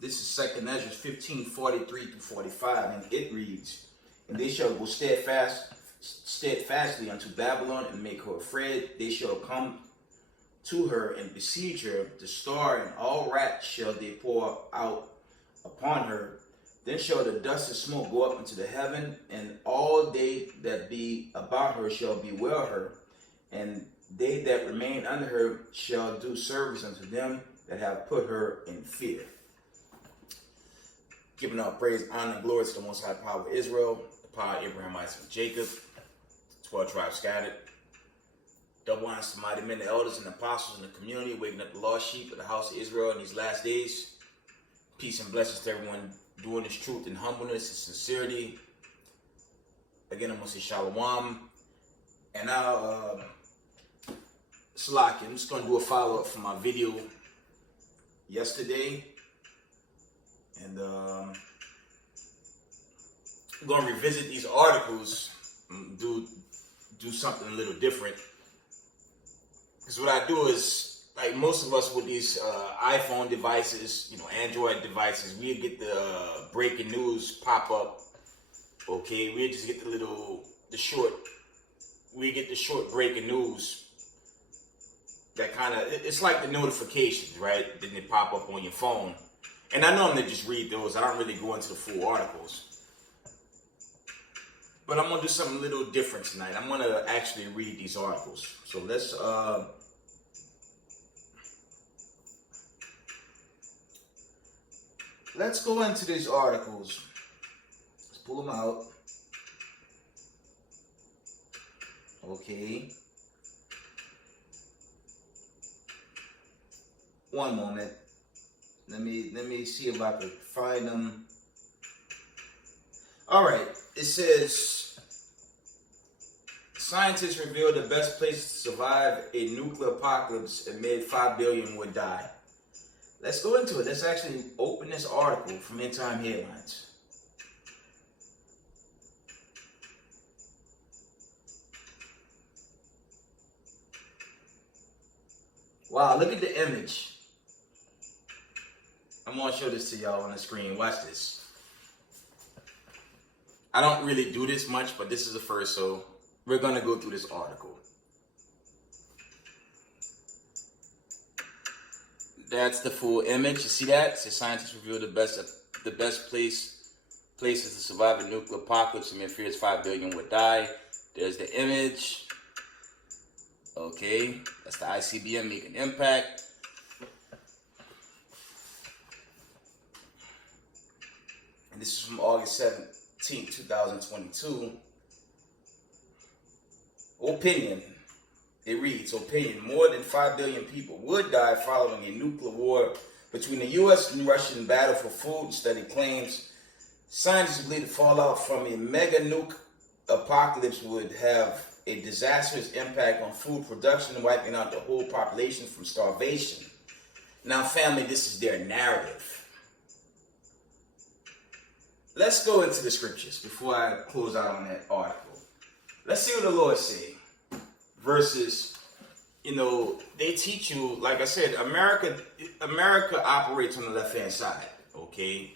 This is 2 Ezra 15:43-45, and it reads, "And they shall go steadfastly unto Babylon and make her afraid. They shall come to her and besiege her. The star and all wrath shall they pour out upon her. Then shall the dust and smoke go up into the heaven, and all they that be about her shall bewail her, and they that remain under her shall do service unto them that have put her in fear." Giving all praise, honor, and glory to the Most High Power of Israel, the power of Abraham, Isaac, and Jacob, 12 tribes scattered. Double honors to mighty men, the elders, and apostles in the community, waking up the lost sheep of the house of Israel in these last days. Peace and blessings to everyone doing this truth in humbleness and sincerity. Again, I'm going to say shalom. And now, Salaki, I'm just going to do a follow-up from my video yesterday. And I'm going to revisit these articles and do something a little different. Because what I do is, like most of us with these iPhone devices, Android devices, we get the breaking news pop up. Okay, we just get the short breaking news. That kind of, it's like the notifications, right? Then they pop up on your phone. And I normally just read those. I don't really go into the full articles. But I'm going to do something a little different tonight. I'm going to actually read these articles. So let's go into these articles. Let's pull them out. Okay. One moment. Let me see if I can find them. All right. It says, scientists reveal the best place to survive a nuclear apocalypse amid 5 billion would die. Let's go into it. Let's actually open this article from End Time Headlines. Wow, look at the image. I'm going to show this to y'all on the screen. Watch this. I don't really do this much, but this is the first, so we're going to go through this article. That's the full image. You see that? It says scientists reveal the best places to survive a nuclear apocalypse amid fears 5 billion would die. There's the image. Okay, that's the ICBM making impact. And this is from August 17th, 2022. Opinion. It reads, opinion, more than 5 billion people would die following a nuclear war between the U.S. and Russian battle for food. Study claims scientists believe the fallout from a mega nuke apocalypse would have a disastrous impact on food production, wiping out the whole population from starvation. Now, family, this is their narrative. Let's go into the scriptures before I close out on that article. Let's see what the Lord say. Versus, they teach you, like I said, America operates on the left-hand side, okay?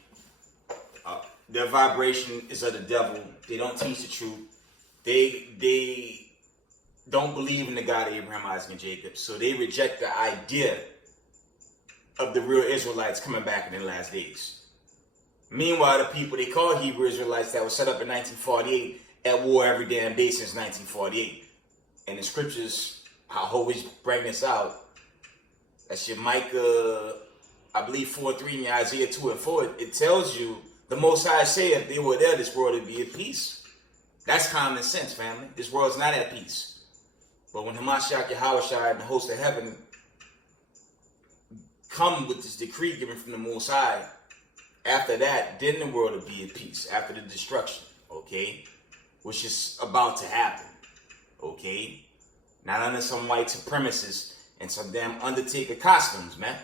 Their vibration is of the devil. They don't teach the truth. They don't believe in the God of Abraham, Isaac, and Jacob. So they reject the idea of the real Israelites coming back in the last days. Meanwhile, the people they call Hebrew Israelites that were set up in 1948 at war every damn day since 1948. And the scriptures, I always bring this out. That's your Micah, I believe 4:3, and Isaiah 2:4. It tells you, the Most High said, if they were there, this world would be at peace. That's common sense, family. This world's not at peace. But when Hamashiach Yahushua and the host of heaven come with this decree given from the Most High, after that, then the world will be at peace. After the destruction, okay? Which is about to happen, okay? Not under some white supremacists and some damn Undertaker costumes, man.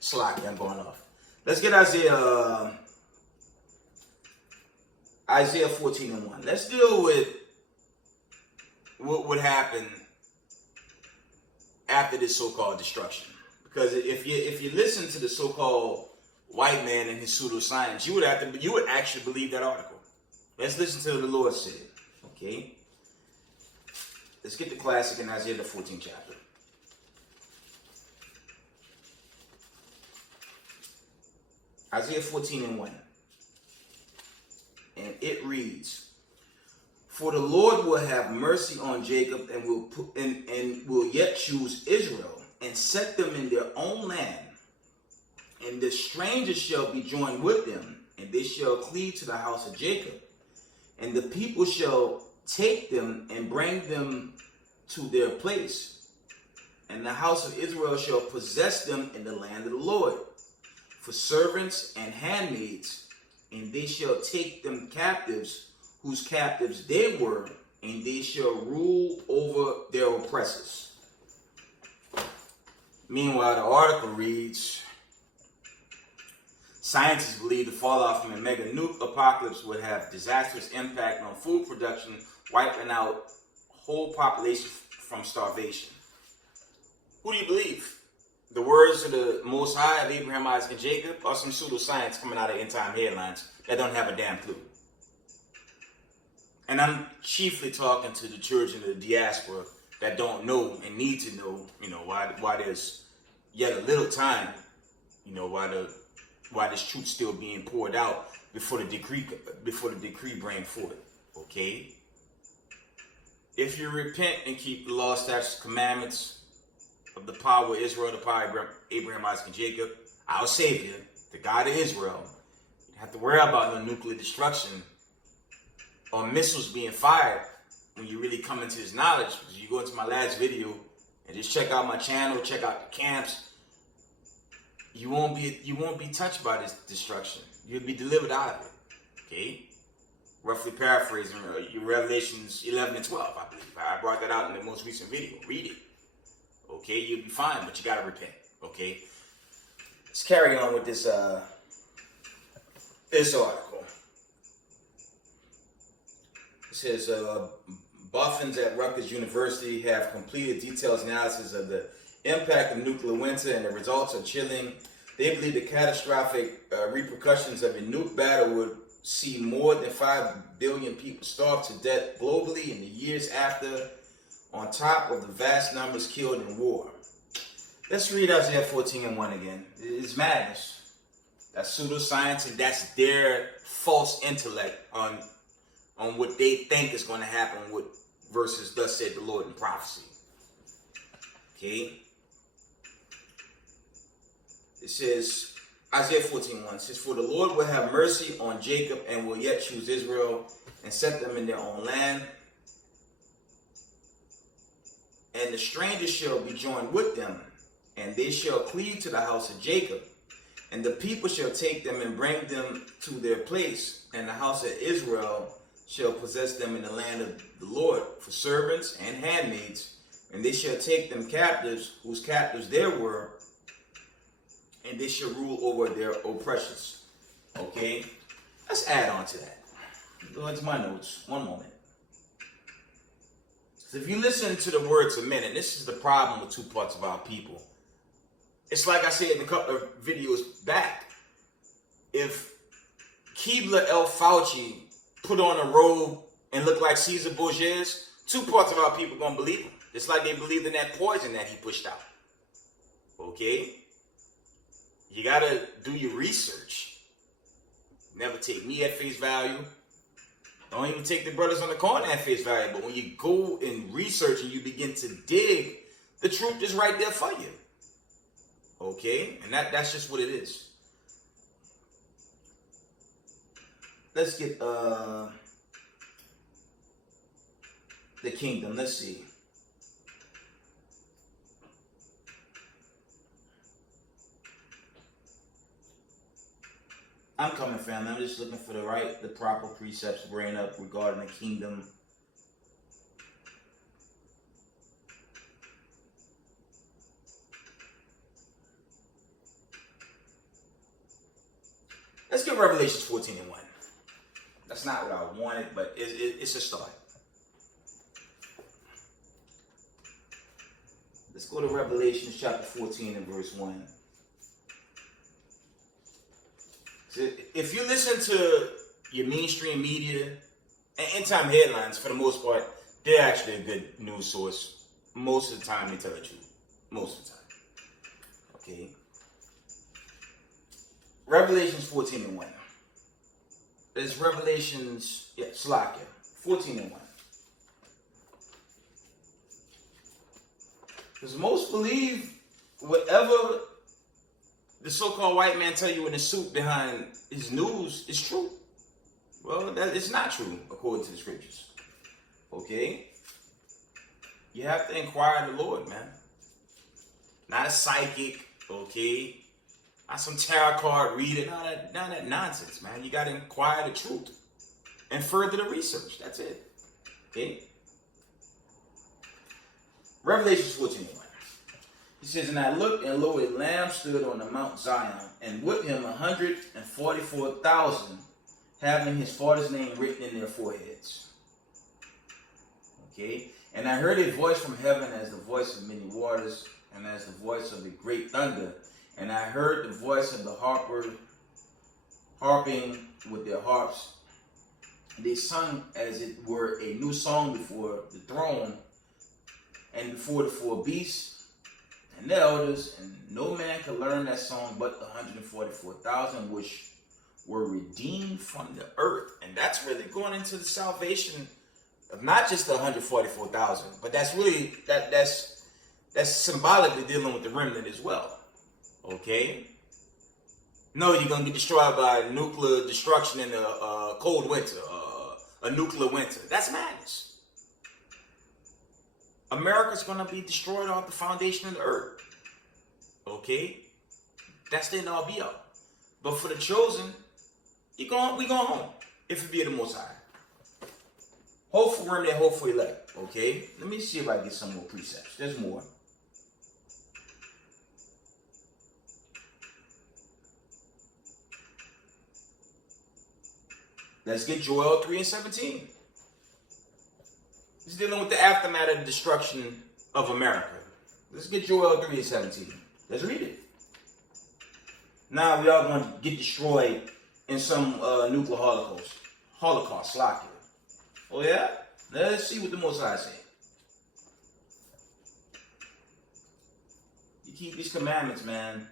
Slocky, I'm going off. Let's get Isaiah 14:1. Let's deal with what would happen after this so-called destruction. Because if you listen to the so-called white man and his pseudoscience, you would actually believe that article. Let's listen to what the Lord said. Okay? Let's get the classic in Isaiah the 14th chapter. Isaiah 14:1. And it reads, "For the Lord will have mercy on Jacob and will yet choose Israel and set them in their own land. And the strangers shall be joined with them, and they shall cleave to the house of Jacob. And the people shall take them and bring them to their place. And the house of Israel shall possess them in the land of the Lord, for servants and handmaids, and they shall take them captives, whose captives they were, and they shall rule over their oppressors." Meanwhile, the article reads, "Scientists believe the fallout from a mega nuke apocalypse would have disastrous impact on food production, wiping out whole population from starvation." Who do you believe? The words of the Most High of Abraham, Isaac, and Jacob, or some pseudoscience coming out of end-time headlines that don't have a damn clue? And I'm chiefly talking to the children of the diaspora that don't know and need to know, why there's yet a little time, why this truth still being poured out before the decree bring forth. Okay? If you repent and keep the law, statutes, commandments of the power of Israel, the power of Abraham, Isaac, and Jacob, I'll save you, the God of Israel. You don't have to worry about no nuclear destruction or missiles being fired when you really come into this knowledge. Because you go into my last video and just check out my channel, check out the camps, you won't be touched by this destruction. You'll be delivered out of it. Okay? Roughly paraphrasing your Revelations 11 and 12, I believe. I brought that out in the most recent video. Read it. Okay, you'll be fine, but you gotta repent. Okay, let's carry on with this article. It says Boffins at Rutgers University have completed detailed analysis of the impact of nuclear winter, and the results are chilling. They believe the catastrophic repercussions of a nuke battle would see more than 5 billion people starve to death globally in the years after, on top of the vast numbers killed in war. Let's read Isaiah 14:1 again. It's madness. That's pseudoscience, and that's their false intellect on what they think is going to happen with verses "Thus said the Lord" in prophecy. Okay? It says, Isaiah 14:1 says, "For the Lord will have mercy on Jacob and will yet choose Israel and set them in their own land. And the strangers shall be joined with them, and they shall cleave to the house of Jacob. And the people shall take them and bring them to their place, and the house of Israel shall possess them in the land of the Lord, for servants and handmaids. And they shall take them captives, whose captives there were, and they shall rule over their oppressors." Okay? Let's add on to that. Go into my notes. One moment. So if you listen to the words a minute, this is the problem with two parts of our people. It's like I said in a couple of videos back. If Keebler L. Fauci put on a robe and looked like Caesar Borgias, two parts of our people going to believe him. Just like they believed in that poison that he pushed out. Okay? You got to do your research. Never take me at face value. Don't even take the brothers on the corner at face value. But when you go and research and you begin to dig, the truth is right there for you. Okay? And that's just what it is. Let's get the kingdom. Let's see. I'm coming, family. I'm just looking for the proper precepts to bring up regarding the kingdom. Let's get Revelations 14:1. That's not what I wanted, but it's a start. Let's go to Revelation chapter 14 and verse 1. If you listen to your mainstream media and end-time headlines, for the most part, they're actually a good news source. Most of the time, they tell the truth. Most of the time. Okay. Revelations 14:1. It's Revelations, Slakia, 14:1. Because most believe whatever the so-called white man tell you in the suit behind his news is true. Well, it's not true according to the scriptures. Okay? You have to inquire of the Lord, man. Not a psychic, okay? Not some tarot card reader, none of that nonsense, man. You got to inquire the truth and further the research. That's it. Okay? Revelation 14:1. He says, and I looked, and lo, a lamb stood on the Mount Zion, and with him 144,000, having his father's name written in their foreheads. Okay? And I heard a voice from heaven as the voice of many waters, and as the voice of a great thunder. And I heard the voice of the harping with their harps. They sung as it were a new song before the throne, and before the four beasts, and the elders, and no man could learn that song but the 144,000 which were redeemed from the earth. And that's really going into the salvation of not just the 144,000, but that's really that's symbolically dealing with the remnant as well. Okay? No, you're gonna be destroyed by nuclear destruction in a cold winter, a nuclear winter. That's madness. America's going to be destroyed off the foundation of the earth. Okay? That's the end all be all. But for the chosen, we going home. If it be the Most High. Hope for remnant, hope for elect. Okay? Let me see if I get some more precepts. There's more. Let's get Joel 3:17. It's dealing with the aftermath of the destruction of America. Let's get Joel 3:17. Let's read it. Now we are going to get destroyed in some nuclear holocaust, Slakia. Oh yeah? Let's see what the Most High say. You keep these commandments, man.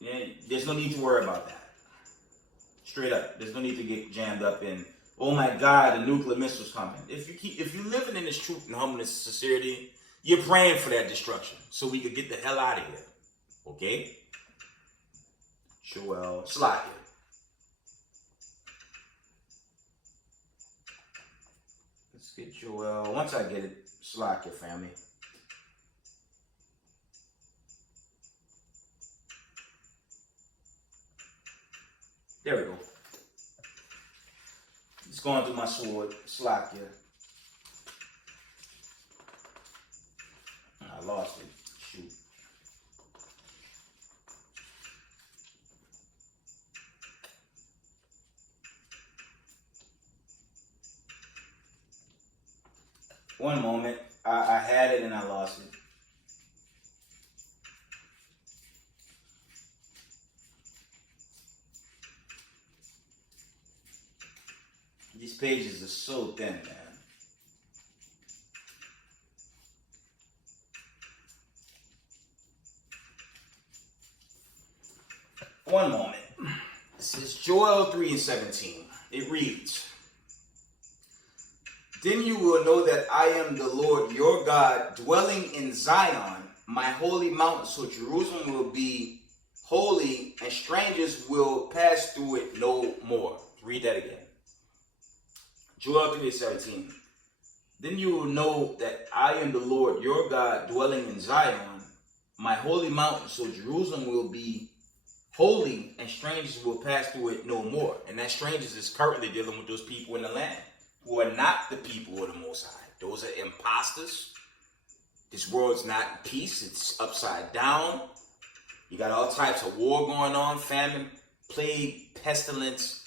Yeah, there's no need to worry about that. Straight up. There's no need to get jammed up in, oh my God, the nuclear missiles coming. If you're living in this truth and humbleness and sincerity, you're praying for that destruction so we could get the hell out of here. Okay? Joel, Slakia. Let's get Joel. Once I get it, Slakia, family. There we go. It's going through my sword, Slakia. I lost it. Shoot. One moment. I had it and I lost it. These pages are so thin, man. One moment. This is Joel 3:17. It reads, then you will know that I am the Lord your God, dwelling in Zion, my holy mountain, so Jerusalem will be holy, and strangers will pass through it no more. Read that again. Joel 3:17. Then you will know that I am the Lord your God, dwelling in Zion, my holy mountain, so Jerusalem will be holy, and strangers will pass through it no more. And that strangers is currently dealing with those people in the land who are not the people of the Most High. Those are imposters. This world's not in peace. It's upside down. You got all types of war going on, famine, plague, pestilence.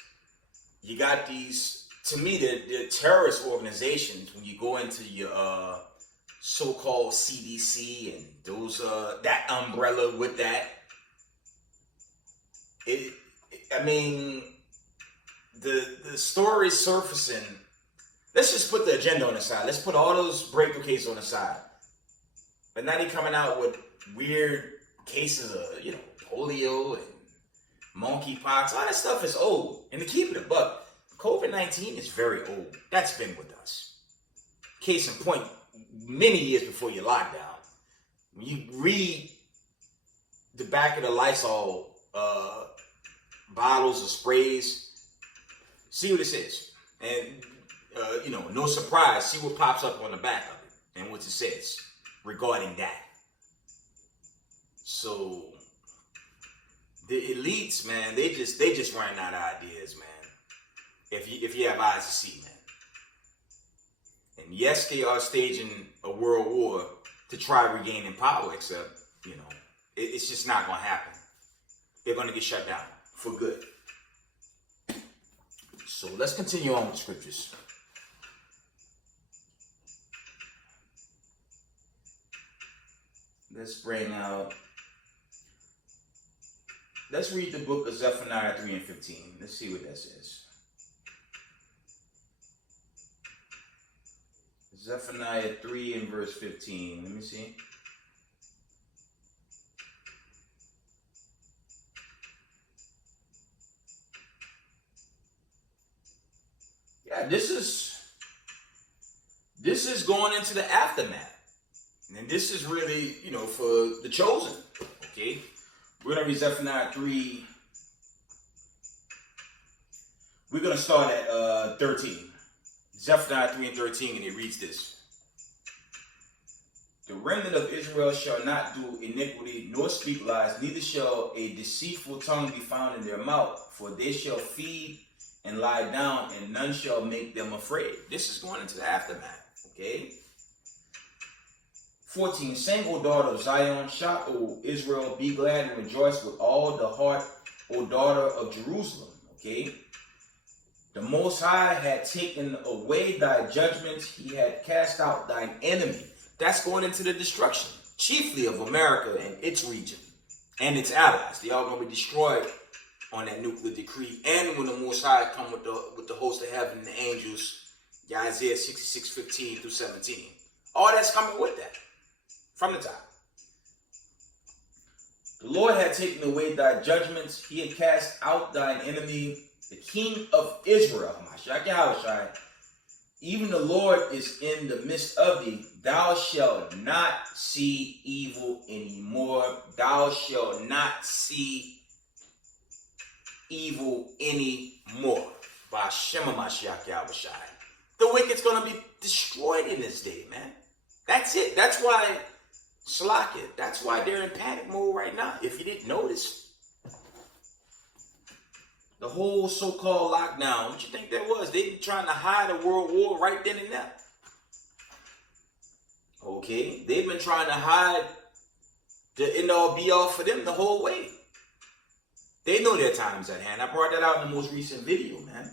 You got these, to me, they're terrorist organizations. When you go into your so-called CDC and those that umbrella with that, I mean, the story surfacing. Let's just put the agenda on the side. Let's put all those breakthrough cases on the side. But now they coming out with weird cases of, polio and monkeypox. All that stuff is old. And to keep it a buck, COVID-19 is very old. That's been with us. Case in point, many years before your lockdown. When you read the back of the Lysol bottles or sprays, see what it says. And, no surprise, see what pops up on the back of it and what it says regarding that. So the elites, man, they just running out of ideas, man. If you have eyes to see, man. And yes, they are staging a world war to try regaining power, except, it's just not going to happen. They're going to get shut down for good. So let's continue on with the scriptures. Let's read the book of Zephaniah 3 and 15. Let's see what that says. Zephaniah 3 and verse 15. Let me see. Yeah, this is going into the aftermath. And this is really, for the chosen. Okay? We're going to read Zephaniah 3. We're going to start at 13. Zephaniah 3 and 13, and it reads this. The remnant of Israel shall not do iniquity, nor speak lies, neither shall a deceitful tongue be found in their mouth, for they shall feed and lie down, and none shall make them afraid. This is going into the aftermath, okay? 14, sing, O daughter of Zion, shout, O Israel, be glad and rejoice with all the heart, O daughter of Jerusalem, okay? The Most High had taken away thy judgments, he had cast out thine enemy. That's going into the destruction, chiefly of America and its region, and its allies. They all going to be destroyed on that nuclear decree, and when the Most High come with the host of heaven and the angels, Isaiah 66:15 through 17. All that's coming with that. From the top. The Lord had taken away thy judgments. He had cast out thine enemy, the King of Israel. Even the Lord is in the midst of thee. Thou shalt not see evil anymore. Thou shalt not see evil anymore. By Hashem HaMashiach Yahushai. The wicked's going to be destroyed in this day, man. That's it. That's why... Slack it. That's why they're in panic mode right now. If you didn't notice, the whole so-called lockdown, what you think that was? They been trying to hide a world war right then and there. Okay? They've been trying to hide the end-all be-all for them the whole way. They know their time's at hand. I brought that out in the most recent video, man.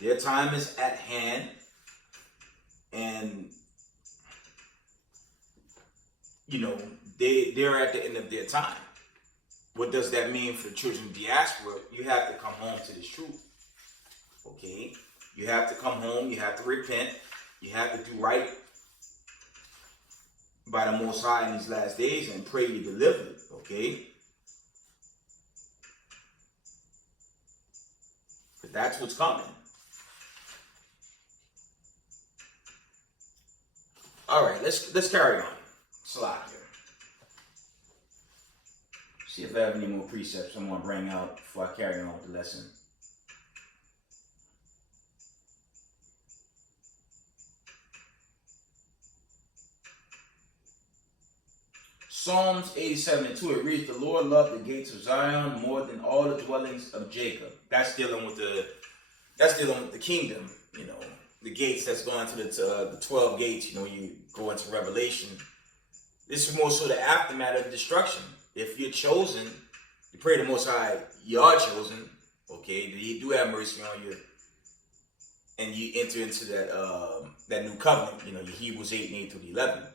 Their time is at hand. And they're at the end of their time. What does that mean for the children of diaspora? You have to come home to this truth. Okay? You have to come home. You have to repent. You have to do right by the Most High in these last days and pray you delivered. Okay? But that's what's coming. All right, let's carry on. Slide here. See if I have any more precepts I'm going to bring out before I carry on with the lesson. Psalms 87:2, it reads, the Lord loved the gates of Zion more than all the dwellings of Jacob. That's dealing with the kingdom, the gates that's going to the 12 gates, you go into Revelation. This is more so the aftermath of destruction. If you're chosen, you pray to the Most High, you are chosen, okay? He do have mercy on you. And you enter into that new covenant, your Hebrews 8:8 through 11.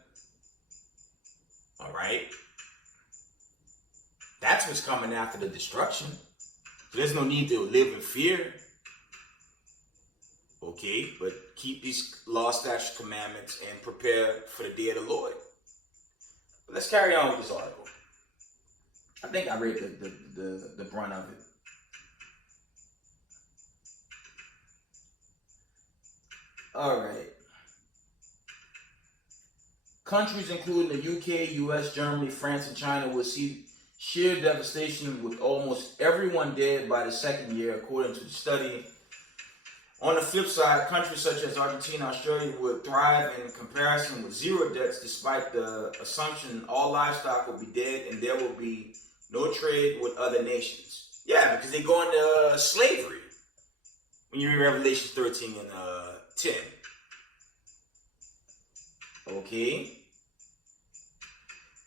All right? That's what's coming after the destruction. So there's no need to live in fear. Okay, but keep these law, statutes, commandments, and prepare for the day of the Lord. But let's carry on with this article. I think I read the brunt of it. All right. Countries including the UK, US, Germany, France, and China will see sheer devastation with almost everyone dead by the second year, according to the study. On the flip side, countries such as Argentina and Australia would thrive in comparison with zero deaths, despite the assumption all livestock will be dead and there will be no trade with other nations. Yeah, because they go into slavery. When you read Revelation 13 and 10. Okay.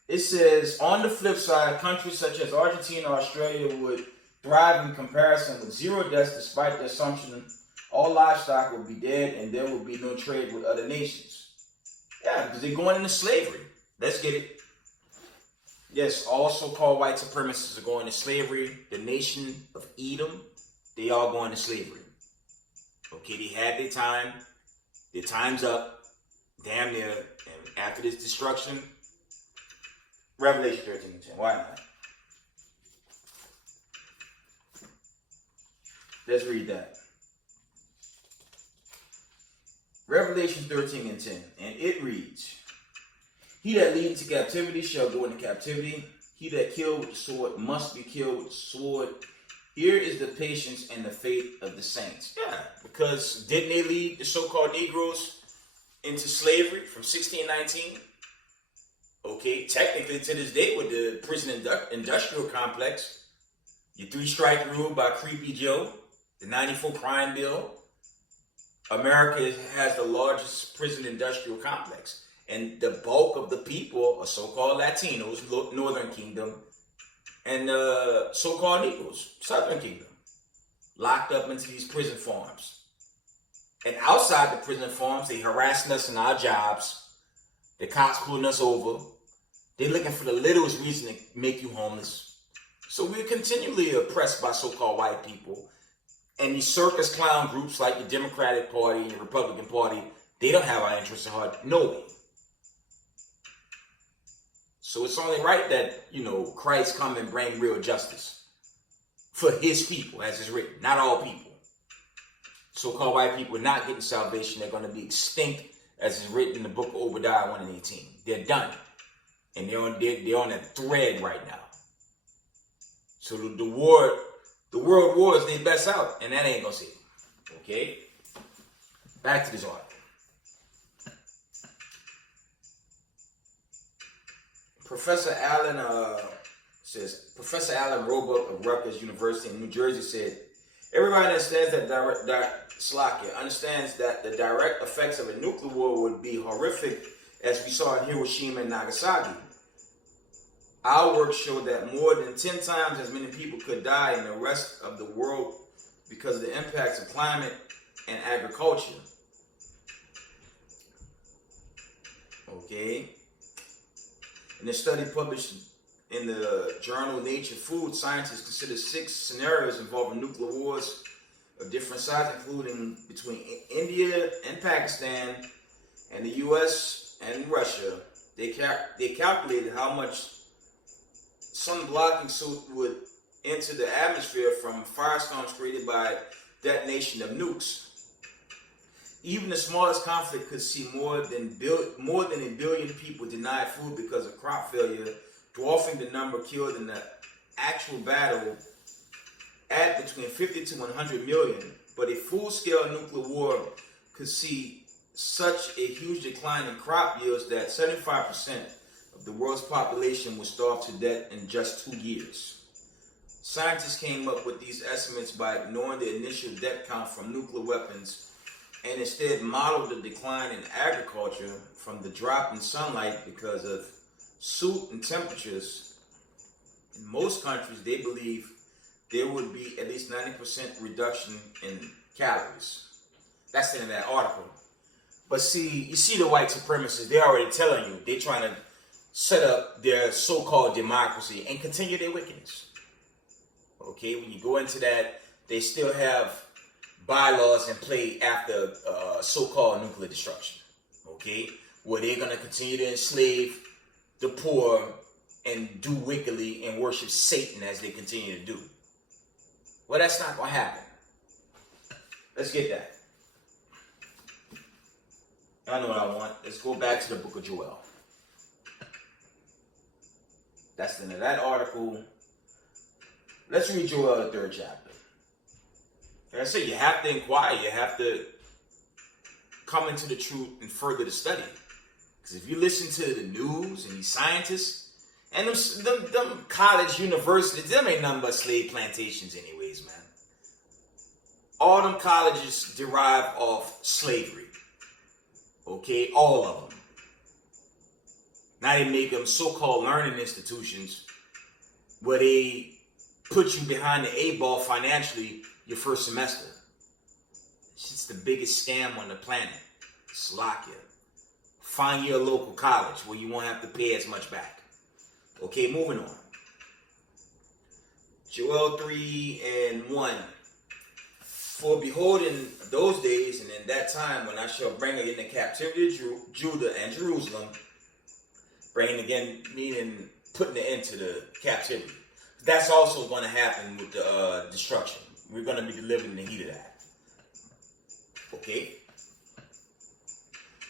It says, on the flip side, countries such as Argentina or Australia would thrive in comparison with zero deaths, despite the assumption all livestock will be dead and there will be no trade with other nations. Yeah, because they're going into slavery. Let's get it. Yes, all so-called white supremacists are going into slavery. The nation of Edom, they all going to slavery. Okay, they had their time. Their time's up. Damn near. And after this destruction, Revelation 13 and 10. Why not? Let's read that. Revelation 13 and 10. And it reads, he that lead into captivity shall go into captivity. He that kill with the sword must be killed with the sword. Here is the patience and the faith of the saints. Yeah, because didn't they lead the so-called Negroes into slavery from 1619? Okay, technically to this day with the prison industrial complex, your 3-strike rule by Creepy Joe, the 94 crime bill, America has the largest prison industrial complex. And the bulk of the people are so-called Latinos, Northern Kingdom, and so-called Negroes, Southern Kingdom, locked up into these prison farms. And outside the prison farms, they harassing us in our jobs. The cops pulling us over. They're looking for the littlest reason to make you homeless. So we're continually oppressed by so-called white people. And these circus clown groups like the Democratic Party and the Republican Party, they don't have our interests at heart. No way. So it's only right that, Christ come and bring real justice for his people, as is written. Not all people. So-called white people are not getting salvation. They're going to be extinct, as is written in the book of Obadiah 1 and 18. They're done. And they're on a thread right now. So the world war is their best out, and that ain't going to save them. Okay? Back to this article. Professor Alan Roebuck of Rutgers University in New Jersey said, everybody understands that the direct effects of a nuclear war would be horrific, as we saw in Hiroshima and Nagasaki. Our work showed that more than 10 times as many people could die in the rest of the world because of the impacts of climate and agriculture. Okay. In a study published in the journal Nature Food, scientists considered 6 scenarios involving nuclear wars of different sizes, including between India and Pakistan and the US and Russia. They calculated how much sun blocking suit would enter the atmosphere from firestorms created by detonation of nukes. Even the smallest conflict could see more than a billion people denied food because of crop failure, dwarfing the number killed in the actual battle at between 50 to 100 million. But a full-scale nuclear war could see such a huge decline in crop yields that 75% of the world's population would starve to death in just 2 years. Scientists came up with these estimates by ignoring the initial death count from nuclear weapons and instead modeled the decline in agriculture from the drop in sunlight because of soot and temperatures. In most countries, they believe there would be at least 90% reduction in calories. That's the end of that article. But you see the white supremacists, they're already telling you, they're trying to set up their so-called democracy and continue their wickedness. Okay, when you go into that, they still have bylaws in play after so-called nuclear destruction. Okay, where they're going to continue to enslave the poor and do wickedly and worship Satan as they continue to do. Well, that's not going to happen. Let's get that. I know what I want. Let's go back to the book of Joel. That's the end of that article. Let's read Joel, the 3rd chapter. Like I said, you have to inquire. You have to come into the truth and further the study. Because if you listen to the news and these scientists, and them college universities, them ain't nothing but slave plantations anyways, man. All them colleges derive off slavery. Okay, all of them. Now they make them so-called learning institutions where they put you behind the 8 ball financially your first semester. It's just the biggest scam on the planet. Slovakia. Find your local college where you won't have to pay as much back. Okay, moving on. Joel 3:1. For behold, in those days and in that time when I shall bring again the captivity of Judah and Jerusalem, bringing again, meaning putting an end to the captivity. That's also going to happen with the destruction. We're going to be delivered in the heat of that. Okay?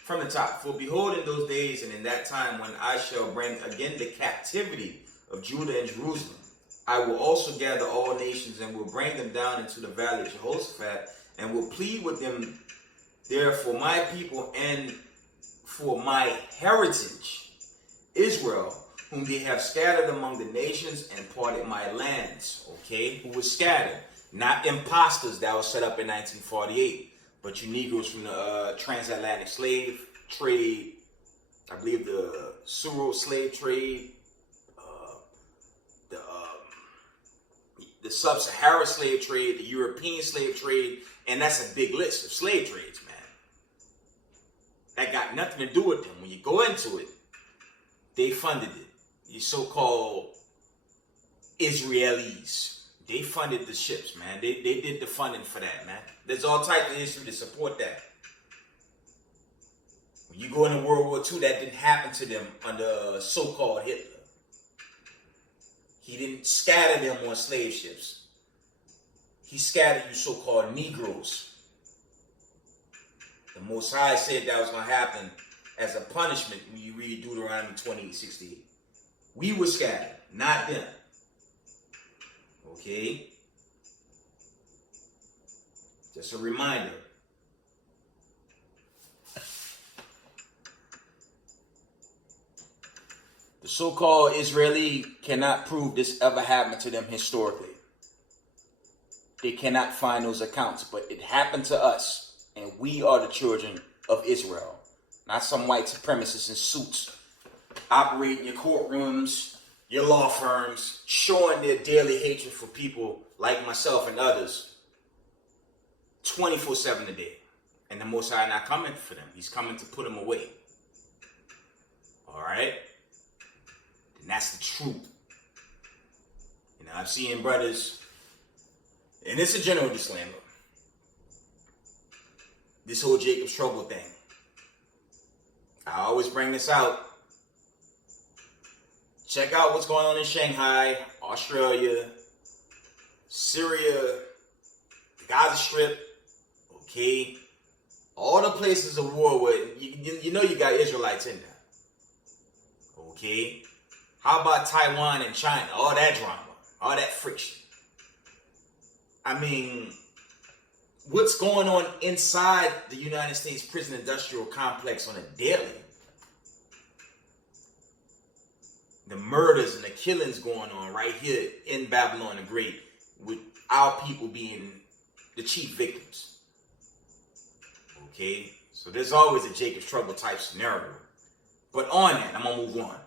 From the top. For behold, in those days and in that time when I shall bring again the captivity of Judah and Jerusalem, I will also gather all nations and will bring them down into the valley of Jehoshaphat and will plead with them there for my people and for my heritage, Israel, whom they have scattered among the nations and parted my lands. Okay? Who was scattered. Not imposters that was set up in 1948, but you Negroes from the transatlantic slave trade, I believe the Suro slave trade, the Sub-Saharan slave trade, the European slave trade, and that's a big list of slave trades, man. That got nothing to do with them. When you go into it, they funded it. You so-called Israelis, they funded the ships, man. They did the funding for that, man. There's all types of history to support that. When you go into World War II, that didn't happen to them under so-called Hitler. He didn't scatter them on slave ships. He scattered you so-called Negroes. The Most High said that was going to happen as a punishment when you read Deuteronomy 28:68. We were scattered, not them. Okay? Just a reminder. The so-called Israeli cannot prove this ever happened to them historically. They cannot find those accounts, but it happened to us, and we are the children of Israel, not some white supremacists in suits operating your courtrooms, your law firms, showing their daily hatred for people like myself and others 24/7 a day. And the Most High not coming for them. He's coming to put them away. All right? And that's the truth. You know, I've seen brothers, and it's a general disclaimer, this whole Jacob's trouble thing. I always bring this out. Check out what's going on in Shanghai, Australia, Syria, the Gaza Strip, okay? All the places of war where you know you got Israelites in there, okay? How about Taiwan and China? All that drama, all that friction. I mean, what's going on inside the United States prison industrial complex on a daily? The murders and the killings going on right here in Babylon the Great, with our people being the chief victims. Okay? So there's always a Jacob's trouble type scenario. But on that, I'm going to move on.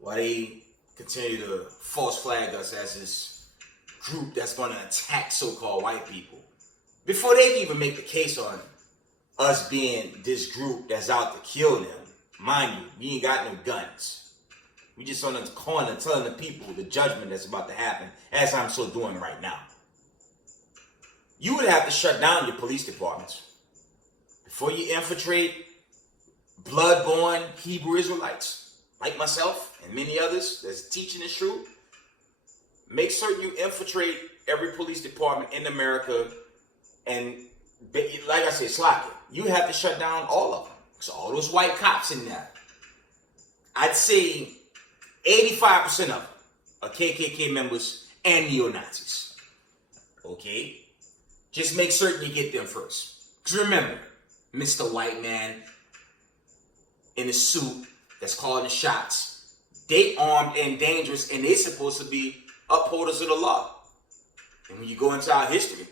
While they continue to false flag us as this group that's going to attack so-called white people, before they even make the case on us being this group that's out to kill them, Mind you, we ain't got no guns. We just on the corner telling the people the judgment that's about to happen, as I'm so doing right now. You would have to shut down your police departments before you infiltrate blood-born Hebrew Israelites like myself and many others that's teaching this truth. Make certain you infiltrate every police department in America, and like I said, slack it. You have to shut down all of them. So all those white cops in there, I'd say 85% of them are KKK members and neo-Nazis. Okay? Just make certain you get them first. Because remember, Mr. White Man in a suit that's calling the shots, they armed and dangerous, and they're supposed to be upholders of the law. And when you go into our history,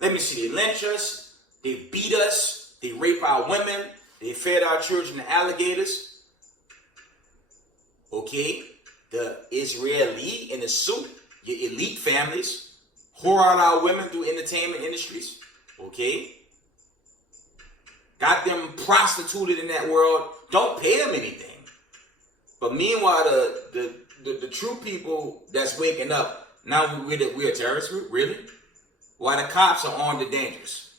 let me see, they lynch us, they beat us, they rape our women, they fed our children to alligators. Okay? The Israeli in the suit, your elite families, whore out our women through entertainment industries. Okay? Got them prostituted in that world. Don't pay them anything. But meanwhile, the true people that's waking up, now we're a terrorist group? Really? While the cops are armed and dangerous.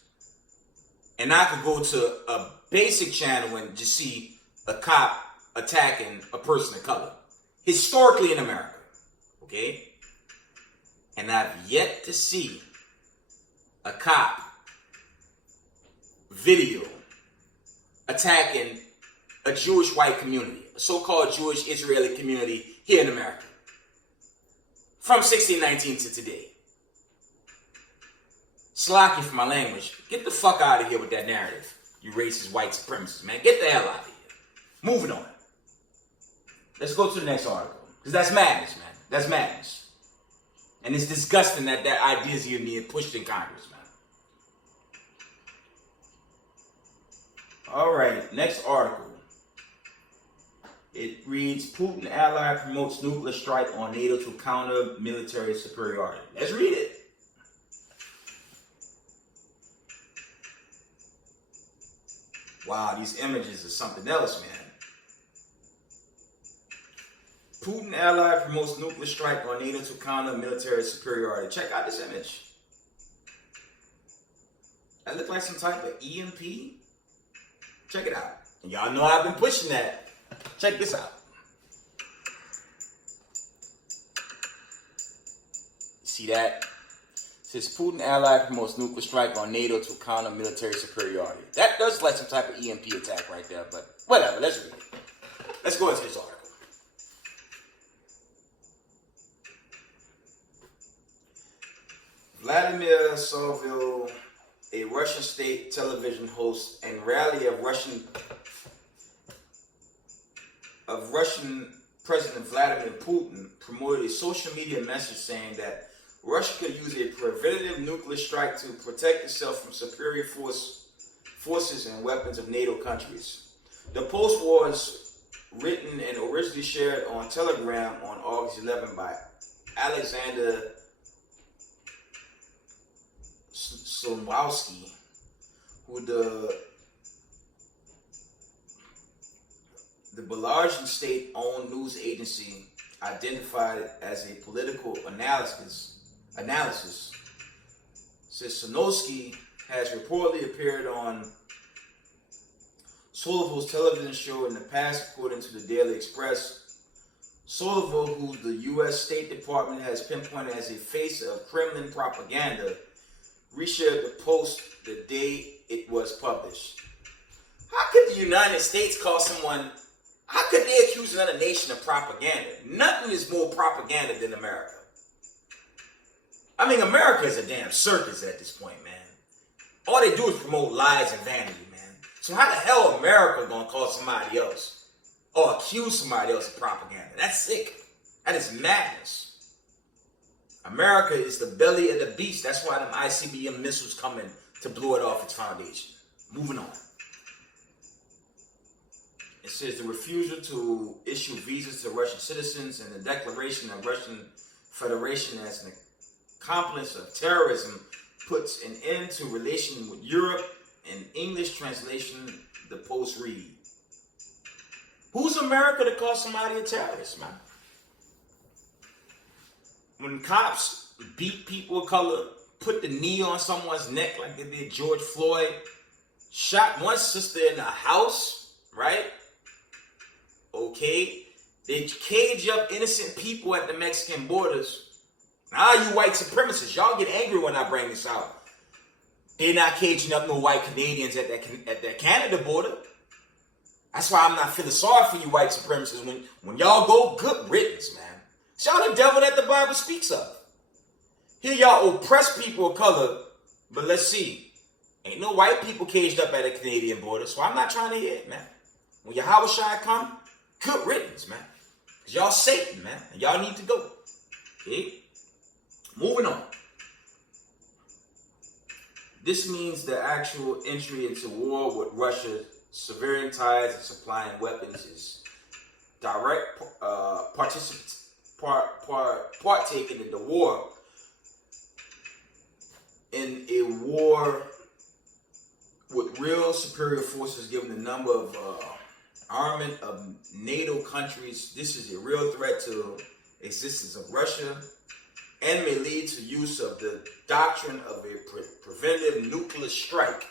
And I could go to a basic channel and just see a cop attacking a person of color. Historically in America. Okay? And I've yet to see a cop video attacking a Jewish white community, a so-called Jewish Israeli community here in America. From 1619 to today. Slacky for my language. Get the fuck out of here with that narrative. You racist white supremacists, man. Get the hell out of here. Moving on. Let's go to the next article. Because that's madness, man. That's madness. And it's disgusting that idea is even being pushed in Congress, man. All right, next article. It reads, Putin ally promotes nuclear strike on NATO to counter military superiority. Let's read it. Wow, these images are something else, man. Putin ally promotes nuclear strike on NATO to counter military superiority. Check out this image. That look like some type of EMP. Check it out. And y'all know I've been pushing that. Check this out. See that? It says Putin ally promotes nuclear strike on NATO to counter military superiority. That does look like some type of EMP attack right there, but whatever, let's read it. Let's go into this article. Vladimir Soloviev, a Russian state television host and rally of Russian President Vladimir Putin, promoted a social media message saying that Russia could use a preventative nuclear strike to protect itself from superior forces and weapons of NATO countries. The post was written and originally shared on Telegram on August 11 by Alexander Slomowski, who the Belarusian state-owned news agency identified as a political analysis. Says Sonovsky has reportedly appeared on Solovyov's television show in the past, according to the Daily Express. Soloviev, who the U.S. State Department has pinpointed as a face of Kremlin propaganda, reshared the post the day it was published. How could the United States call someone, how could they accuse another nation of propaganda? Nothing is more propaganda than America. I mean, America is a damn circus at this point, man. All they do is promote lies and vanity, man. So how the hell is America going to call somebody else or accuse somebody else of propaganda? That's sick. That is madness. America is the belly of the beast. That's why them ICBM missiles coming to blow it off its foundation. Moving on. It says the refusal to issue visas to Russian citizens and the declaration of Russian Federation as an accomplice of terrorism puts an end to relation with Europe. In English translation, the post read. Who's America to call somebody a terrorist, man? When cops beat people of color, put the knee on someone's neck like they did George Floyd, shot one sister in the house, right? Okay. They cage up innocent people at the Mexican borders. Now you white supremacists, y'all get angry when I bring this out. They're not caging up no white Canadians at that Canada border. That's why I'm not feeling sorry for you white supremacists. When y'all go, good riddance, man. It's y'all the devil that the Bible speaks of. Here y'all oppress people of color, but let's see. Ain't no white people caged up at the Canadian border, so I'm not trying to hear it, man. When Yahweh Shai come, good riddance, man. Because y'all Satan, man, and y'all need to go. Okay? Moving on. This means the actual entry into war with Russia, severing ties and supplying weapons is direct partaking in the war. In a war with real superior forces, given the number of armament of NATO countries, this is a real threat to existence of Russia and may lead to use of the doctrine of a preventive nuclear strike.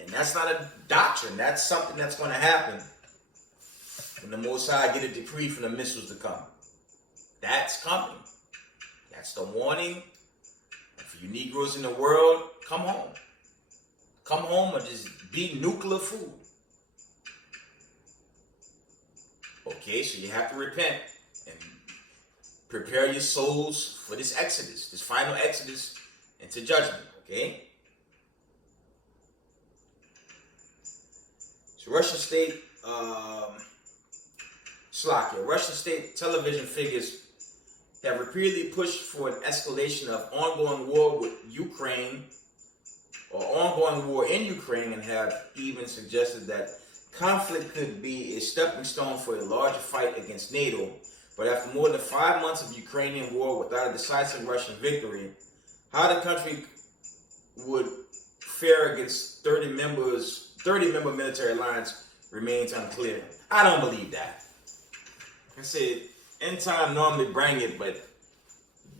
And that's not a doctrine. That's something that's going to happen when the Most High get a decree for the missiles to come. That's coming. That's the warning. And for you Negroes in the world, come home. Come home or just be nuclear food. Okay, so you have to repent and prepare your souls for this exodus, this final exodus into judgment, okay? So Russian state television figures have repeatedly pushed for an escalation of ongoing war with Ukraine or ongoing war in Ukraine, and have even suggested that conflict could be a stepping stone for a larger fight against NATO. But after more than 5 months of Ukrainian war without a decisive Russian victory, how the country would fare against 30-member military alliance remains unclear. I don't believe that. I said, end time normally bring it, but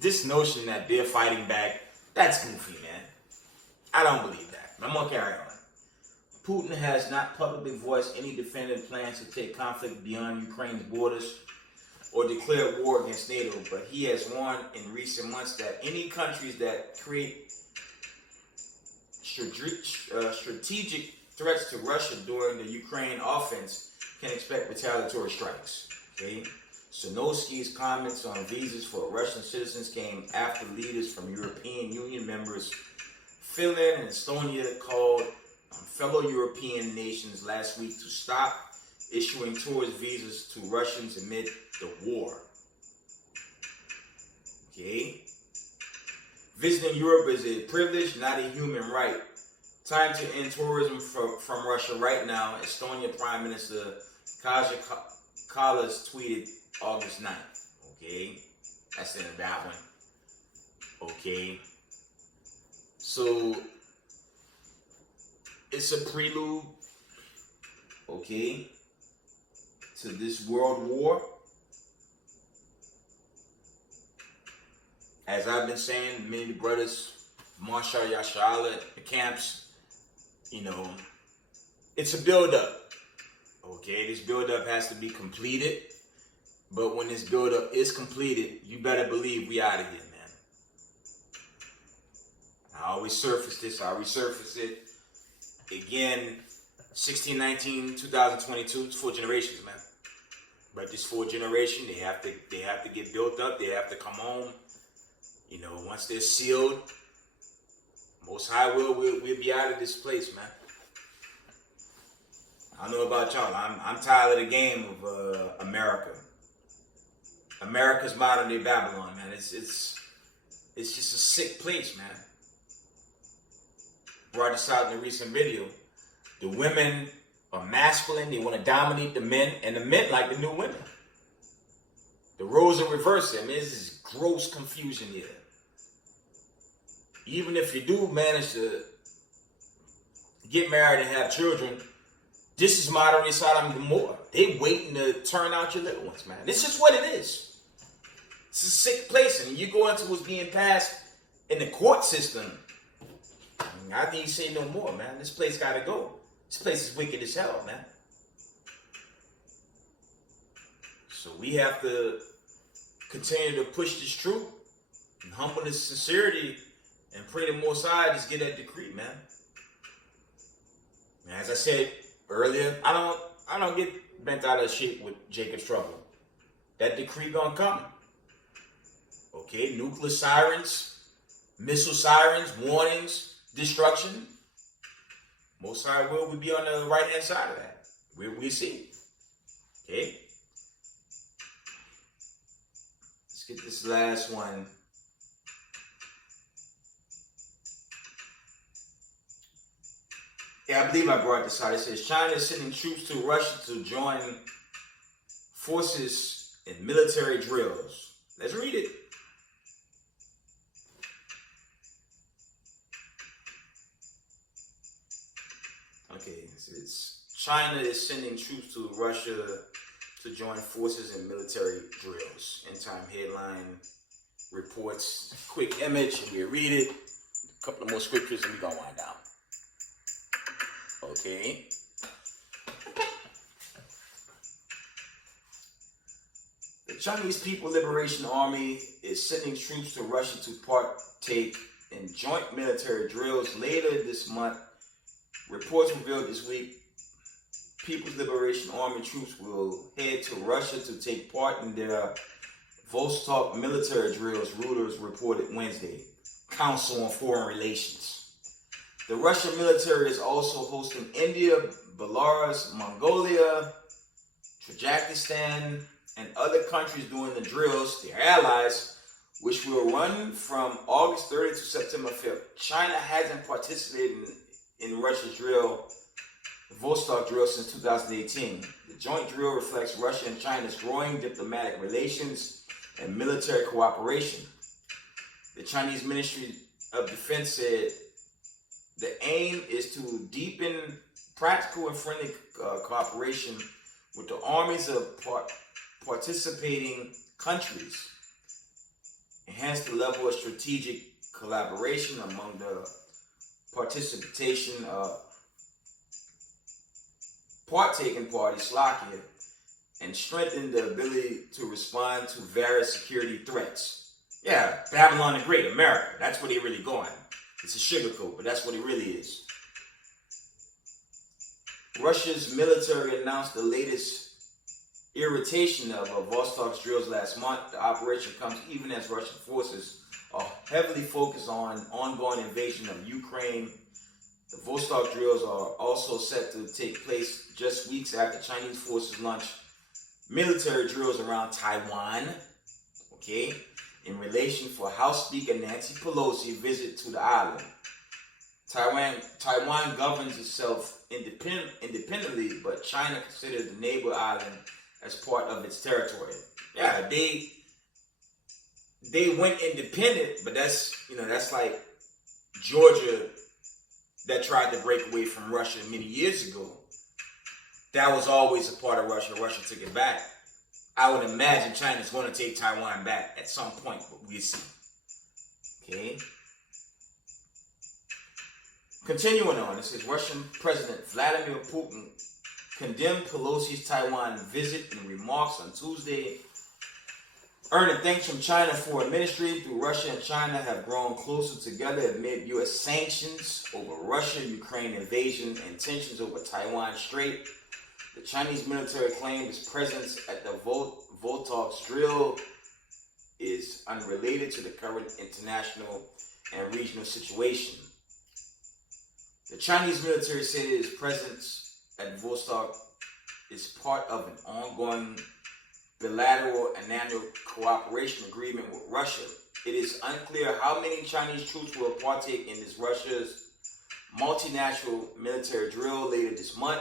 this notion that they're fighting back, that's goofy, man. I don't believe that. I'm going to carry on. Putin has not publicly voiced any definitive plans to take conflict beyond Ukraine's borders or declare war against NATO, but he has warned in recent months that any countries that create strategic threats to Russia during the Ukraine offense can expect retaliatory strikes. Okay? Sonosky's comments on visas for Russian citizens came after leaders from European Union members Finland and Estonia called on fellow European nations last week to stop issuing tourist visas to Russians amid the war. Okay? Visiting Europe is a privilege, not a human right. Time to end tourism from Russia right now, Estonia Prime Minister Kaja Kallas tweeted August 9th. Okay? That's the end of that one. Okay? So, it's a prelude, okay, to this world war. As I've been saying, many brothers, Marshal Yashala at the camps, you know, it's a build-up. Okay, this build-up has to be completed. But when this build-up is completed, you better believe we out of here, man. I always surface this, I resurface it. Again, 1619, 2022, it's 4 generations, man. But this 4th generation, they have to get built up, they have to come home. You know, once they're sealed, Most High we'll be out of this place, man. I don't know about y'all. I'm tired of the game of America. America's modern day Babylon, man. It's just a sick place, man. Brought this out in a recent video. The women are masculine. They want to dominate the men, and the men like the new women. The roles are reversed. I mean, this is gross confusion here. Even if you do manage to get married and have children, This is modern Sodom and Gomorrah. They waiting to turn out your little ones, man. This is what it is. It's a sick place, and you go into what's being passed in the court system. I think you say no more, man. This place gotta go. This place is wicked as hell, man. So we have to continue to push this truth and humble this sincerity and pray the Most High just get that decree, man. And as I said earlier, I don't get bent out of shape with Jacob's trouble. That decree gonna come. Okay, nuclear sirens, missile sirens, warnings, destruction. Most High will be on the right hand side of that. We see. Okay. Let's get this last one. Yeah, I believe I brought this out. It says China is sending troops to Russia to join forces in military drills. Let's read it. Okay, it says China is sending troops to Russia to join forces in military drills. End time headline reports. Quick image, and we read it. A couple of more scriptures, and we're gonna wind down. Okay. The Chinese People Liberation Army is sending troops to Russia to partake in joint military drills later this month. Reports revealed this week People's Liberation Army troops will head to Russia to take part in their Vostok military drills, Reuters reported Wednesday. Council on Foreign Relations. The Russian military is also hosting India, Belarus, Mongolia, Tajikistan, and other countries doing the drills, their allies, which will run from August 30th to September 5th. China hasn't participated in Russia's drill, the Vostok drill, since 2018. The joint drill reflects Russia and China's growing diplomatic relations and military cooperation. The Chinese Ministry of Defense said the aim is to deepen practical and friendly cooperation with the armies of participating countries, enhance the level of strategic collaboration among the partaking parties, Slovakia, and strengthen the ability to respond to various security threats. Yeah, Babylon the Great, America. That's where they're really going. It's a sugarcoat, but that's what it really is. Russia's military announced the latest irritation of Vostok's drills last month. The operation comes even as Russian forces are heavily focused on ongoing invasion of Ukraine. The Vostok drills are also set to take place just weeks after Chinese forces launch military drills around Taiwan. Okay. In relation for House Speaker Nancy Pelosi's visit to the island. Taiwan governs itself independently, but China considers the neighbor island as part of its territory. Yeah, they went independent, but that's like Georgia that tried to break away from Russia many years ago. That was always a part of Russia. Russia took it back. I would imagine China's going to take Taiwan back at some point, but we'll see. Okay. Continuing on, it says Russian President Vladimir Putin condemned Pelosi's Taiwan visit in remarks on Tuesday, earning thanks from China Foreign Ministry. Through Russia and China have grown closer together amid U.S. sanctions over Russia-Ukraine invasion and tensions over Taiwan Strait. The Chinese military claims its presence at the Vostok drill is unrelated to the current international and regional situation. The Chinese military said its presence at Vostok is part of an ongoing bilateral and annual cooperation agreement with Russia. It is unclear how many Chinese troops will partake in this Russia's multinational military drill later this month.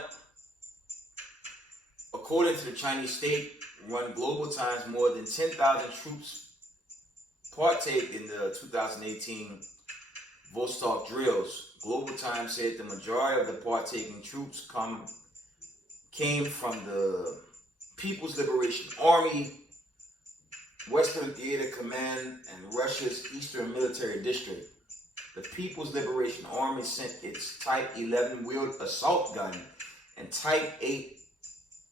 According to the Chinese state-run Global Times, more than 10,000 troops partake in the 2018 Vostok drills. Global Times said the majority of the partaking troops come came from the People's Liberation Army, Western Theater Command, and Russia's Eastern Military District. The People's Liberation Army sent its Type 11 wheeled assault gun and Type 8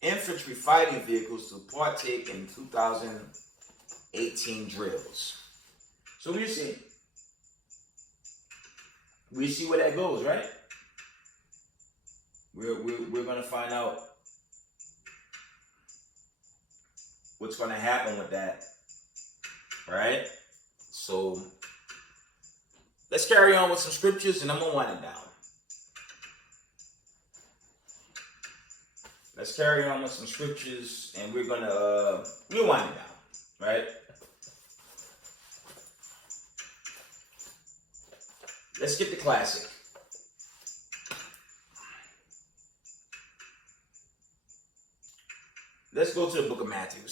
infantry fighting vehicles to partake in 2018 drills. So we see where that goes, right? We're gonna find out what's gonna happen with that, right? So let's carry on with some scriptures, and I'm gonna wind it down. Let's carry on with some scriptures, and we're gonna we'll wind it down, right? Let's get the classic. Let's go to the book of Matthew.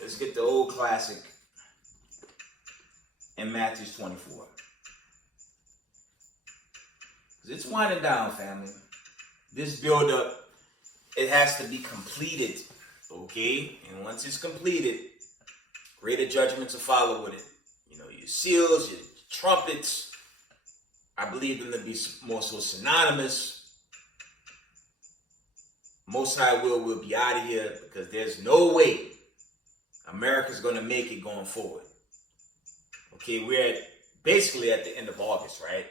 Let's get the old classic in Matthew 24. It's winding down, family. This build-up, it has to be completed, okay? And once it's completed, greater judgments will follow with it. You know, your seals, your trumpets, I believe them to be more so synonymous. Most High will be out of here, because there's no way America's going to make it going forward. Okay, we're basically at the end of August, right?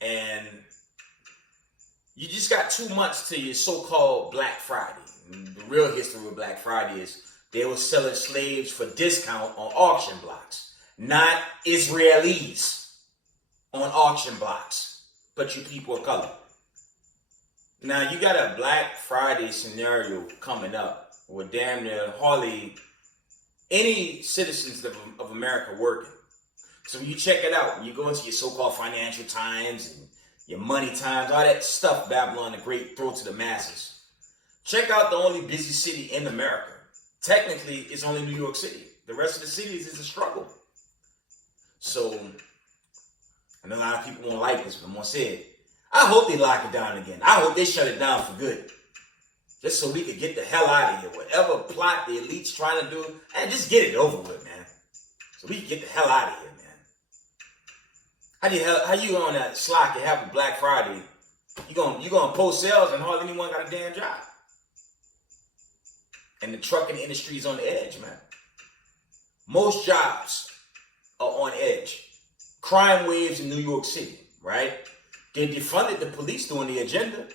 And you just got 2 months to your so-called Black Friday. And the real history of Black Friday is they were selling slaves for discount on auction blocks. Not Israelis on auction blocks, but you people of color. Now, you got a Black Friday scenario coming up where damn near hardly any citizens of America working. So when you check it out, when you go into your so-called Financial Times and your Money Times, all that stuff Babylon the Great throw to the masses, check out the only busy city in America. Technically, it's only New York City. The rest of the cities is a struggle. So, I know a lot of people won't like this, but I'm going to say it. I hope they lock it down again. I hope they shut it down for good. Just so we can get the hell out of here. Whatever plot the elite's trying to do, and just get it over with, man. So we can get the hell out of here, man. How you on that slack and have a Black Friday? You gonna post sales and hardly anyone got a damn job. And the trucking industry is on the edge, man. Most jobs are on edge. Crime waves in New York City, right? They defunded the police doing the agenda,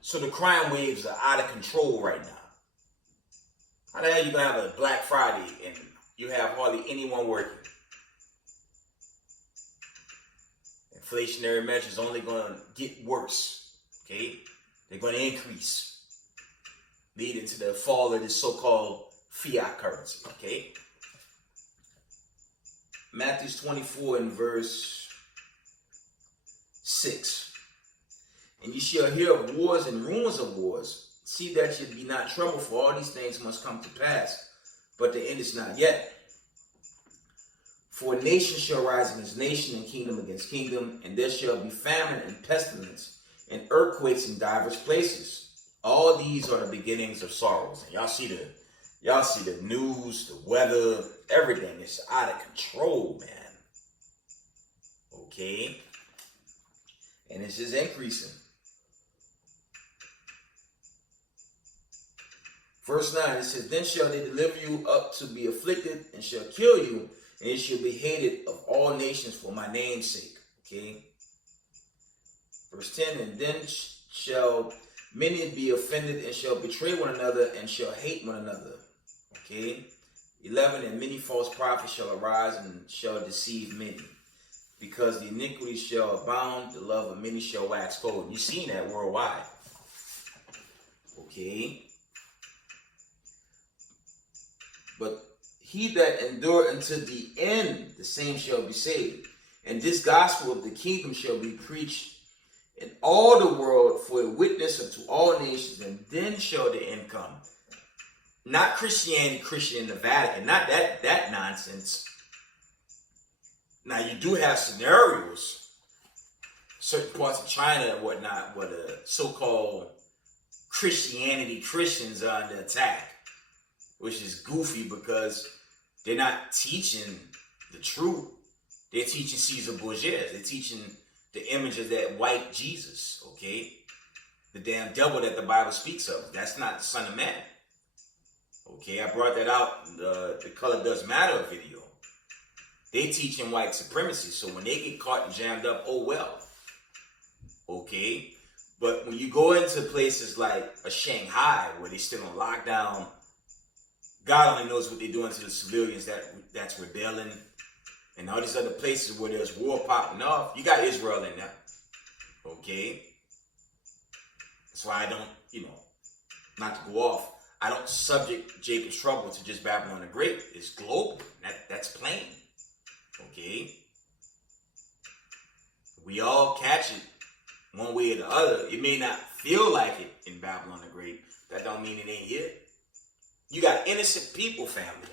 so the crime waves are out of control right now. How the hell you gonna have a Black Friday and you have hardly anyone working? Inflationary measures only gonna get worse, okay? They're gonna increase, leading to the fall of this so-called fiat currency, okay? Matthew 24 and verse 6. And you shall hear of wars and rumors of wars. See that ye be not troubled, for all these things must come to pass, but the end is not yet. For nation shall rise against nation, and kingdom against kingdom, and there shall be famine and pestilence, and earthquakes in divers places. All these are the beginnings of sorrows. And y'all see the news, the weather, everything is out of control, man. Okay? And it's just increasing. Verse 9, it says, then shall they deliver you up to be afflicted, and shall kill you, and you shall be hated of all nations for my name's sake. Okay? Verse 10, and then shall many be offended, and shall betray one another, and shall hate one another. Okay? 11, and many false prophets shall arise, and shall deceive many. Because the iniquity shall abound, the love of many shall wax cold. You've seen that worldwide. Okay? But he that endure unto the end, the same shall be saved. And this gospel of the kingdom shall be preached in all the world for a witness unto all nations, and then shall the end come. Not Christianity, Christian in the Vatican, not that nonsense. Now you do have scenarios certain parts of China and whatnot, where the so-called Christians are under attack, which is goofy because they're not teaching the truth. They're teaching Caesar Borgia. They're teaching the image of that white Jesus, okay? The damn devil that the Bible speaks of. That's not the Son of Man. Okay, I brought that out in the Color Does Matter video. They teaching white supremacy, so when they get caught and jammed up, oh well. Okay? But when you go into places like a Shanghai, where they're still on lockdown, God only knows what they're doing to the civilians that's rebelling, and all these other places where there's war popping off. You got Israel in there. Okay? That's why I don't, not to go off, I don't subject Jacob's trouble to just Babylon the Great. It's global. That's plain. Okay? We all catch it one way or the other. It may not feel like it in Babylon the Great. That don't mean it ain't here. You got innocent people, family.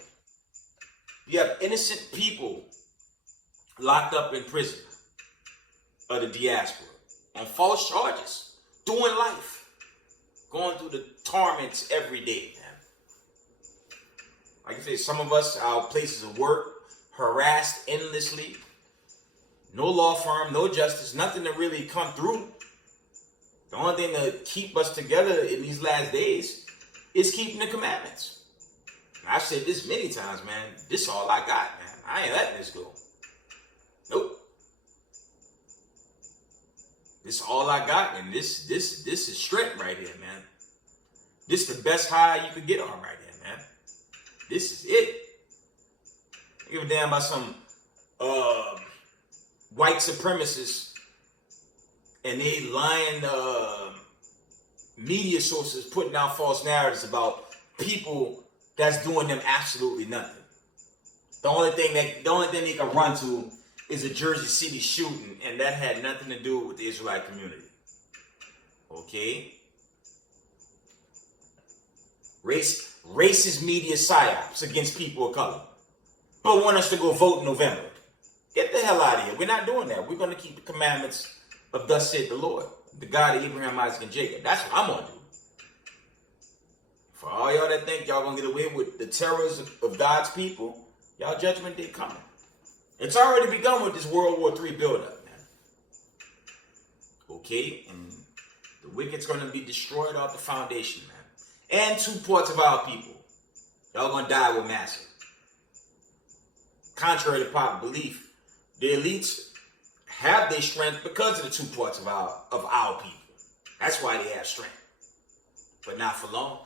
You have innocent people locked up in prison of the diaspora on false charges, doing life, going through the torments every day, man. Like I say, some of us, our places of work, harassed endlessly. No law firm, no justice, nothing to really come through. The only thing to keep us together in these last days is keeping the commandments. I've said this many times, man. This is all I got, man. I ain't letting this go. Nope. This is all I got, and this is strength right here, man. This is the best high you could get on right here, man. This is it. I give a damn about some white supremacists and they lying media sources putting out false narratives about people that's doing them absolutely nothing. The only thing they can run to is a Jersey City shooting, and that had nothing to do with the Israelite community. Okay? Racist media psyops against people of color, but want us to go vote in November. Get the hell out of here. We're not doing that. We're going to keep the commandments of thus said the Lord, the God of Abraham, Isaac, and Jacob. That's what I'm going to do. For all y'all that think y'all going to get away with the terrors of God's people, y'all judgment day coming. It's already begun with this World War III buildup, man. Okay? And the wicked's going to be destroyed off the foundation, man. And 2 parts of our people. Y'all going to die with massive. Contrary to popular belief, the elites have their strength because of the 2 parts of our people. That's why they have strength. But not for long.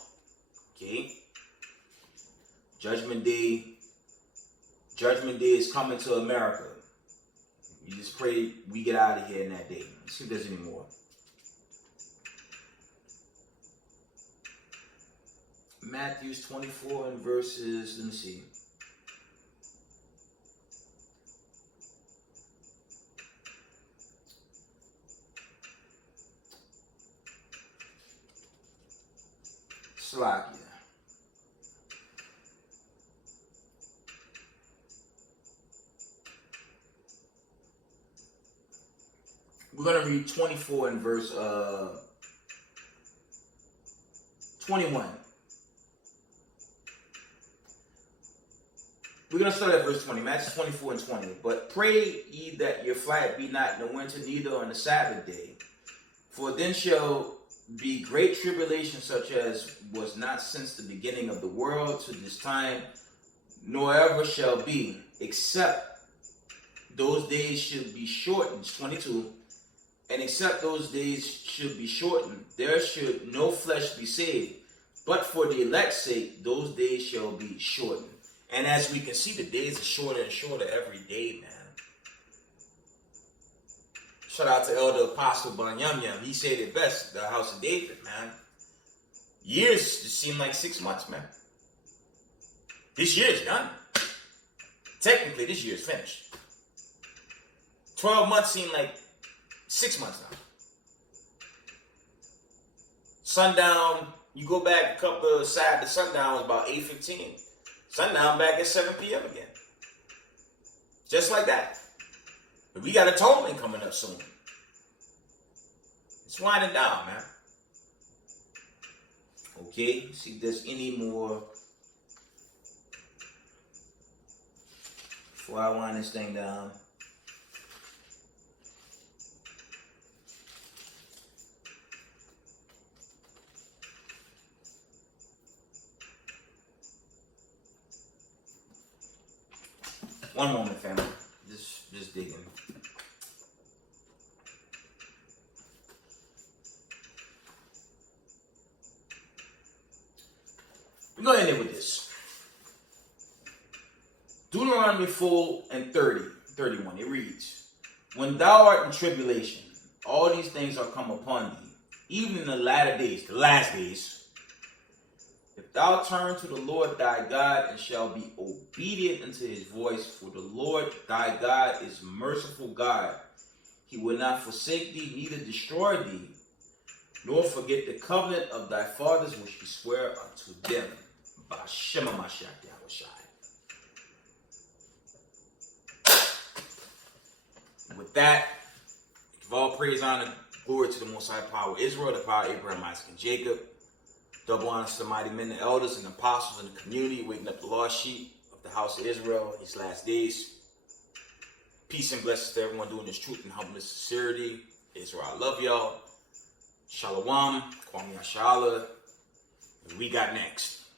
Okay? Judgment Day is coming to America. You just pray we get out of here in that day. Let's see if there's any more. Matthew 24 and verses, let me see. Slovakia. We're going to read 24 and verse 21. We're going to start at verse 20. Matthew 24 and 20. But pray ye that your flight be not in the winter, neither on the Sabbath day. For then shall be great tribulation, such as was not since the beginning of the world to this time, nor ever shall be, except those days should be shortened. 22. And except those days should be shortened, there should no flesh be saved. But for the elect's sake, those days shall be shortened. And as we can see, the days are shorter and shorter every day, man. Shout out to Elder Apostle Banyam. He said it best, the house of David, man. Years just seem like 6 months, man. This year's done. Technically, this year's finished. 12 months seem like 6 months now. Sundown, you go back a couple of side to sundown was about 8:15. Sundown back at 7 p.m. again. Just like that. But we got atonement coming up soon. It's winding down, man. Okay, see if there's any more before I wind this thing down. One moment, family. Just digging. We're going to end it with this. Deuteronomy 4 and 31. It reads, when thou art in tribulation, all these things are come upon thee, even in the latter days, the last days. If thou turn to the Lord thy God and shall be obedient unto his voice, for the Lord thy God is merciful God. He will not forsake thee, neither destroy thee, nor forget the covenant of thy fathers which he sware unto them. B'Shem HaMashiach Yahushai. With that, give all praise, honor, glory to the Most High Power of Israel, the power of Abraham, Isaac, and Jacob. Double honors to the mighty men, the elders, and apostles in the community, waking up the lost sheep of the house of Israel these last days. Peace and blessings to everyone doing this truth and humbleness and sincerity. Israel, I love y'all. Shalom, Kwame Ashala, and we got next.